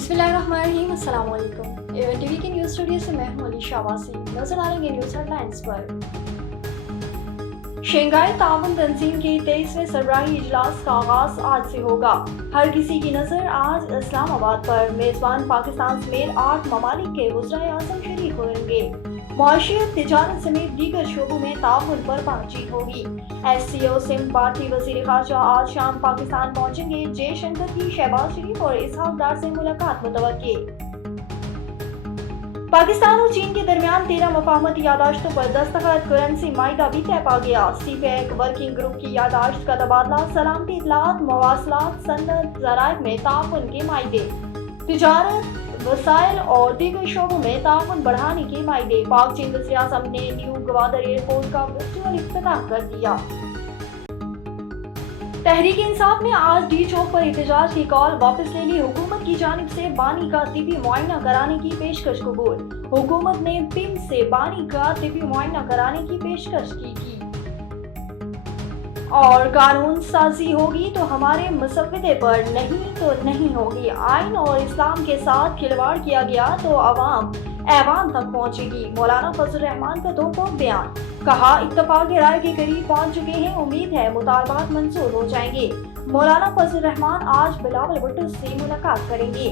बिस्मिल्लाहिर्रहमानिर्रहीम, अस्सलाम वालेकुम। एवन टीवी के न्यूज़ स्टूडियो से मैं हूं अली शाबासी। नजर आ रही न्यूज़ हेडलाइंस पर। शंघाई ताउन तंजीम के 23वें सरबराही इजलास का आगाज आज से होगा। हर किसी की नजर आज इस्लामाबाद पर। मेजबान पाकिस्तान समेत 8 ममालिक के वज़राए आज़म शरीक होंगे। मुआशियत, तिजारत समेत दीगर शोबों में ताउन पर बातचीत होगी। SCO सिंध पार्टी वज़ीर ख़ारजा आज शाम पाकिस्तान पहुंचेंगे। जयशंकर की शहबाज शरीफ और इसहाक डार से मुलाकात मुतवक्की। पाकिस्तान और चीन के दरमियान 13 मफाहमती यादाश्तों पर दस्तखत। करेंसी माइदा भी तय पा गया। CPEC वर्किंग ग्रुप की यादाश्त का तबादला। सलामती, इत्तलात, मवासलात, सनअत, ज़राइअ में ताउन के मायदे। तिजारत, वसाइल और दीगर शोबों में ताउन बढ़ाने के मायदे। पाक चीन वज़ीर-ए-आज़म ने न्यू गवादर एयरपोर्ट का वर्चुअल इफ्तिताह कर दिया। तहरीक इंसाफ ने आज डी चौक पर एहतजाज की कॉल वापस ले ली। हुकूमत की जानिब से बानी का तिबी मुआयना कराने की पेशकश कबूल। हुकूमत ने पिम से बानी का तिबी मुआयना कराने की पेशकश की। और कानून साजी होगी तो हमारे मसविदे पर, नहीं तो नहीं होगी। आइन और इस्लाम के साथ खिलवाड़ किया गया तो अवाम ऐवान तक पहुंचेगी। मौलाना फजल रहमान का तोड़ बयान। कहा, इत्तफाक राय के करीब पहुंच चुके हैं। उम्मीद है मुतालबात मंजूर हो जाएंगे। मौलाना फजल रहमान आज बिलावल भुट्टो से मुलाकात करेंगे।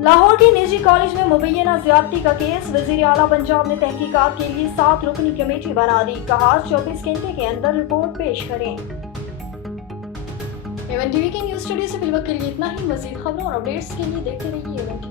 लाहौर के निजी कॉलेज में मुबैना ज्यादती का केस। वजीर आला पंजाब ने तहकीकात के लिए 7 रुकनी कमेटी बना दी। कहा, 24 घंटे के अंदर रिपोर्ट पेश करें। एवन टीवी के न्यूज़ स्टूडियो से फिलहाल के लिए इतना ही। मजीद खबरों और अपडेट्स के लिए देखते रहिए एवन टीवी।